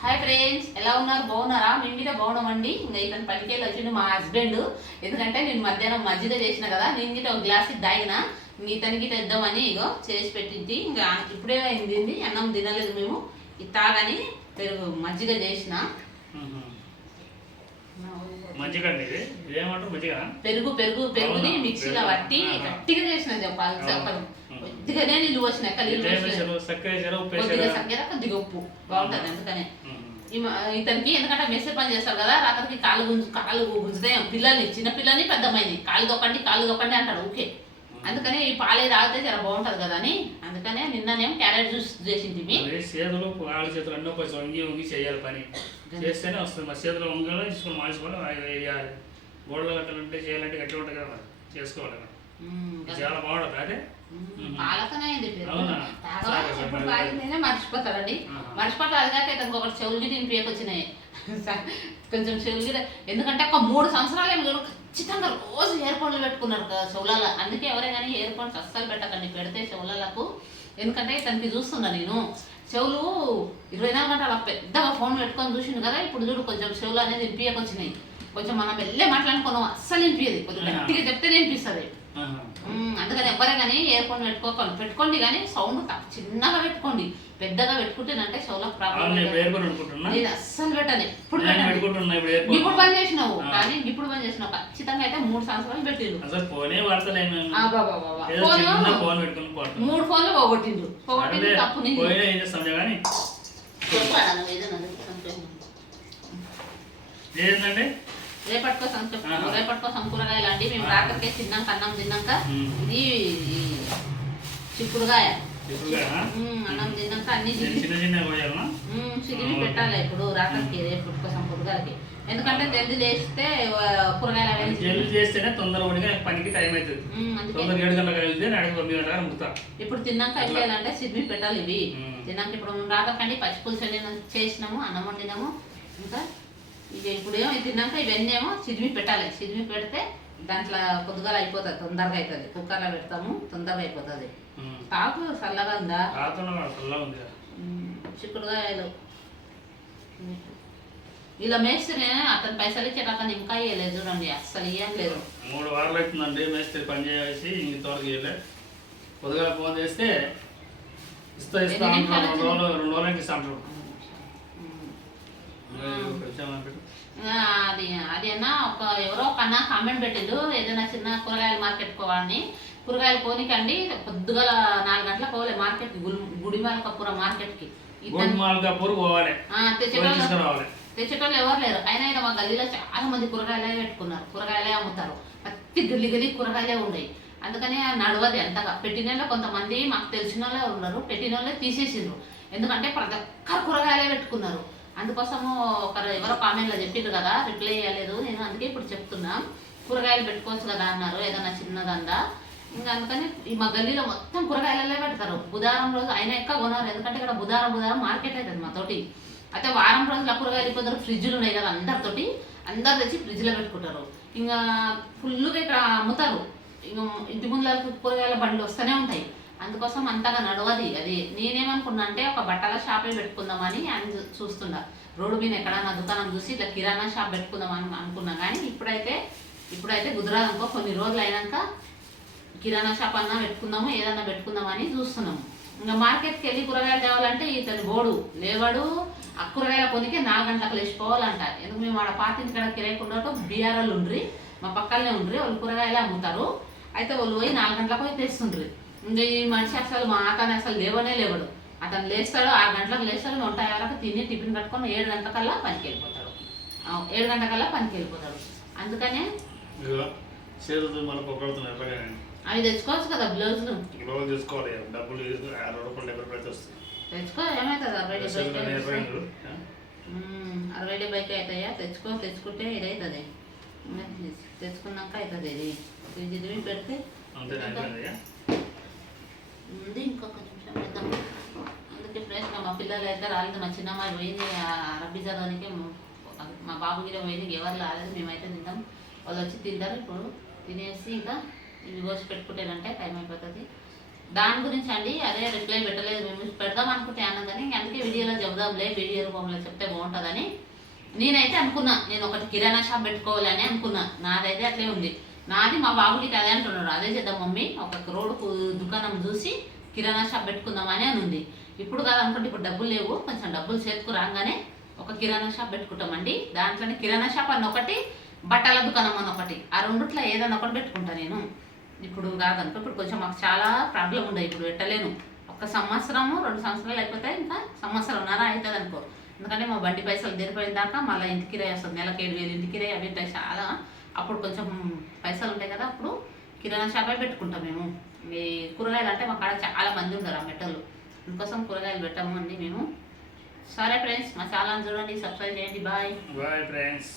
Hi friends, ఎలా ఉన్నారు? బాగున్నారా? మేము మీద బాగున్నామండి. ఇంకా ఇతను పలికేళ్ళు వచ్చిండు మా హస్బెండ్. ఎందుకంటే నేను మధ్యాహ్నం మజ్జిగ చేసిన కదా, నేను గిట్ట ఒక గ్లాస్ తాగిన. ఇతనికి గిట్ట ఇద్దామని ఇగో చేసి పెట్టింది. ఇంకా ఇప్పుడే అయింది, అన్నం తినలేదు మేము. ఇది తాగని పెరుగు మజ్జిగ చేసిన. పెరుగు పెరుగు పెరుగుని మిక్సీలో పట్టి గట్టిగా చేసిన చెప్పాలి. కొద్దిగానే నీళ్ళు పోసిన కొద్దిగా చక్కెర కొద్దిగా ఉప్పు బాగుంటుంది. అందుకనే ఇతనికి ఎందుకంటే మెసేజ్ పని చేస్తారు కదా, రాత్రికి కాళ్ళు గుంజుతాయి. పిల్లల్ని చిన్న పిల్లల్ని పెద్దమ్మాయిని కాళ్ళు దొక్కండి అంటాడు. ఓకే, అందుకని ఈ పాలే తాగితే చాలా బాగుంటది కదా అని అందుకనే నిన్ననేమో క్యారెట్ జ్యూస్ చేసింది. చేతులు కాళ్ళు చేతులు అన్నీ కొంచెం వంగి చేయాలి, పని చేస్తేనే వస్తుంది. మా చేతులు వంగలో తీసుకొని మార్చుకోవాలి, వేయాలి. గోడలు కట్టాలంటే చేయాలంటే గట్టిగా ఉంటుంది కదా, చేసుకోవాలి. చాలా బాగుంటుంది. అదే పాలకనే ఇప్పుడు తాగిందేనే మర్చిపోతాడండి. మర్చిపోతాడు. అది కాక ఇతనికి ఒకటి చెవులు తినిపించకొచ్చినాయి కొంచెం చెవులు. ఎందుకంటే ఒక 3 సంవత్సరాలు ఏమి ఖచ్చితంగా రోజు ఇయర్ ఫోన్లు పెట్టుకున్నారు కదా చెవులలో. అందుకే ఎవరైనా కానీ ఇయర్ ఫోన్స్ అస్సలు పెట్టకండి, పెడితే చెవులకు. ఎందుకంటే ఇతనికి చూస్తున్నా నేను చెవులు 24 గంటలు అలా పెద్దగా ఫోన్ పెట్టుకొని చూసిండు కదా. ఇప్పుడు చూడు కొంచెం చెవులు అనేది వినిపించకొచ్చినాయి. కొంచెం మనం వెళ్ళే మాట్లాడుకున్నాం, అస్సలు వినిపించదు. కొంచెం గట్టిగా చెప్తే వినిపిస్తుంది. అందుకని ఎవరే కానీ ఇయర్ ఫోన్ పెట్టుకోండి కానీ సౌండ్ చిన్నగా పెట్టుకోండి. పెద్దగా పెట్టుకుంటేనంటే చెవులకు ప్రాబ్లం. నేను అస్సలు పెట్టాను. ఇప్పుడు పని చేసినావు కానీ ఇప్పుడు పని చేసినావు ఖచ్చితంగా అయితే 3 సంవత్సరాలు పెట్టిండు. 3 ఫోన్లు పోగొట్టిండు. తప్పు ఏంటంటే రేపటికో కూరగాయలు అండి. మేము రాత్రికే తిన్నాక అన్నం తిన్నాక ఇది చిక్కుడుగాయ అన్నం తిన్నాక అన్ని చిరిగి పెట్టాలి ఇప్పుడు రాత్రికి. రేపటి కోసం కూరగాయలకి ఎందుకంటే జల్దీ లేస్తే కూరగాయలు చేస్తేనే తొందరగా పనికి టైం అవుతుంది. ఇప్పుడు తిన్నాక అయిపోయాలంటే సిరిమి పెట్టాలి. ఇవి తిన్నాక ఇప్పుడు రాత్రికండి పచ్చి పులుసు చేసినాము, అన్నం వండినాము. ఇంకా ఇవి ఇప్పుడు ఏమో తిన్నాక ఇవన్నీ ఏమో చిరిమి పెట్టాలి. చిరిమి పెడితే దాంట్లో పొద్దుగాల అయిపోతుంది, తొందరగా అవుతుంది. కుక్కర్లో పెడతాము, తొందరగా అయిపోతుంది. తాకు చల్లగా ఉందా? చిక్కుడుగాయలు ఇలా మేస్తేనే అతను పైసలు ఇచ్చేట అతను ఇంకా ఇవ్వలేదు చూడండి, అస్సలు ఇవ్వం లేదు. 3 వారాలు అవుతుందండి మేస్త్రి పని చేసి ఇంతవరకు ఇవ్వలే. పొద్దుగాల ఫోన్ చేస్తే ఇస్తా 2 రోజులకి ఇస్తా అంటారు. అది అన్నా ఎవరో ఒక అన్న కామెంట్ పెట్టిండు, ఏదైనా చిన్న కూరగాయల మార్కెట్ పోవాలని. కూరగాయలు కోనికండి పొద్దుగల 4 గంటలకు పోవాలి మార్కెట్ కి, గుడిమాలకపురం మార్కెట్ కి. తెచ్చేటోళ్ళు ఎవరు లేరు. అయినా మా గల్లీలో చాలా మంది కూరగాయలే పెట్టుకున్నారు, కూరగాయలే అమ్ముతారు. ప్రతి గల్లి కూరగాయలే ఉన్నాయి. అందుకని నడవది అంతగా. పెట్టిన కొంతమంది మాకు తెలిసిన వాళ్ళే ఉన్నారు, పెట్టిన వాళ్ళే తీసేసిండ్రు. ఎందుకంటే ప్రతి ఒక్కరు కూరగాయలే పెట్టుకున్నారు. అందుకోసము ఎవరో కామెంట్లో చెప్పిండ్రు కదా, రిప్లై అయ్యలేదు నేను. అందుకే ఇప్పుడు చెప్తున్నా, కూరగాయలు పెట్టుకోవచ్చు కదా అన్నారు, ఏదైనా చిన్నదందా. ఇంకా అందుకని మా గల్లీలో మొత్తం కూరగాయలే పెడతారు. బుధవారం రోజు అయినా ఎక్కువ కొనరు, ఎందుకంటే ఇక్కడ బుధవారం మార్కెట్ అవుతుంది మా తోటి. అయితే వారం రోజులు కూరగాయలు అయిపోతారు. ఫ్రిడ్జ్లు ఉన్నాయి కదా అందరితోటి, అందరు తెచ్చి ఫ్రిడ్జ్లో పెట్టుకుంటారు. ఇంకా ఫుల్గా ఇక్కడ అమ్ముతారు. ఇంకా ఇంటి ముందు కూరగాయల బండ్లు వస్తూనే ఉంటాయి. అందుకోసం అంతగా నడవది. అది నేనేమనుకున్నా అంటే ఒక బట్టల షాపే పెట్టుకుందామని చూస్తున్నా. రోడ్డు మీద ఎక్కడన్నా దుకాణం చూసి ఇట్లా కిరాణా షాప్ పెట్టుకుందామని అనుకున్నా. కానీ ఇప్పుడైతే కుదరదు అనుకో. కొన్ని రోజులు అయినాక కిరాణా షాప్ అన్నా పెట్టుకుందాము, ఏదన్నా పెట్టుకుందామని చూస్తున్నాము. ఇంకా మార్కెట్కి వెళ్ళి కూరగాయలు తేవాలంటే ఇతను బోడు లేవాడు. ఆ కూరగాయల కొనికే 4 గంటలకు లేచిపోవాలంట. ఎందుకు మేము ఆడ పాతింటి కాడ కిరాయికున్నట్టు బీఆర్ఎల్ ఉండ్రి, మా పక్కనే ఉండ్రి, వాళ్ళు కూరగాయలే అమ్ముతారు. అయితే వాళ్ళు పోయి 4 గంటలకు పోయి తెస్తుండ్రి. ఇంకా ఈ మనిషి అసలు మా అతను అసలు లేవడు. అతను లేస్తాడు 6 గంటలకు లేస్తాడు, 150 వరకు తిని టిఫిన్ కట్టుకొని 7 గంటలకల్లా పనికి వెళ్ళిపోతాడు. 7 గంటలకల్లా పనికి వెళ్ళిపోతాడు. అందుకనే అవి తెచ్చుకోవచ్చు కదా, బ్లౌజులు తెచ్చుకో. ఏమవుతుంది 60-70 అవుతాయా? తెచ్చుకుంటే ఇదవుతుంది. తెచ్చుకున్నాక అవుతుంది. ఇది పెడితే ఉంది. ఇంకొక నిమిషం పెడతాం. అందుకే ఫ్రెష్గా మా పిల్లలు అయితే రాలేదు. మా చిన్నమ్మాయి పోయింది అరబ్బీ చదవడానికి, మా బాబు గిర పోయింది. ఎవరు రాలేదు, మేమైతే తింటాం. వాళ్ళు వచ్చి తింటారు. ఇప్పుడు తినేసి ఇంకా ఇవి కోసి పెట్టుకుంటేనంటే టైం అయిపోతుంది. దాని గురించి అండి అదే రిప్లై పెట్టలేదు, మేము పెడదాం అనుకుంటే అన్నాం కానీ అందుకే వీడియోలో చెబుదాంలే, వీడియో రూపంలో చెప్తే బాగుంటుందని నేనైతే అనుకున్నా. నేను ఒకటి కిరాణా షాప్ పెట్టుకోవాలని అనుకున్నా, నాదైతే అట్లే ఉంది. నాది మా బాబుడికి అదే అంటున్నాడు, అదే చేద్దాం మమ్మీ, ఒక రోడ్డు దుకాణం చూసి కిరాణా షాప్ పెట్టుకుందామని అని ఉంది. ఇప్పుడు కాదనుకుంటే ఇప్పుడు డబ్బులు లేవు, కొంచెం డబ్బులు చేతికి రాగానే ఒక కిరాణా షాప్ పెట్టుకుంటామండి. దాంట్లోనే కిరాణా షాప్ అన్న ఒకటి, బట్టల దుకాణం అన్న ఒకటి, ఆ రెండిట్లో ఏదన్నా ఒకటి పెట్టుకుంటా నేను. ఇప్పుడు కాదనుకో, ఇప్పుడు కొంచెం మాకు చాలా ప్రాబ్లం ఉండే, ఇప్పుడు పెట్టలేను. 1 సంవత్సరము 2 సంవత్సరాలు అయిపోతాయి, ఇంకా సంవత్సరంన్నర అవుతుంది అనుకో. ఎందుకంటే మా బండి పైసలు తీరిపోయిన దాకా మళ్ళీ ఇంటికి కిరాయి వస్తుంది, నెలకు 7,000 ఇంటికి కిరాయి అవి ఉంటాయి చాలా. అప్పుడు కొంచెం పైసలు ఉంటాయి కదా, అప్పుడు కిరాణా షాపే పెట్టుకుంటాం మేము. ఈ కూరగాయలు అంటే మా కాడ చాలా మంది ఉంటారు ఆ మెట్టలు, అందుకోసం కూరగాయలు పెట్టాము అండి మేము. సరే ఫ్రెండ్స్, మా ఛానల్ చూడండి, సబ్స్క్రైబ్ చేయండి. Bye bye friends.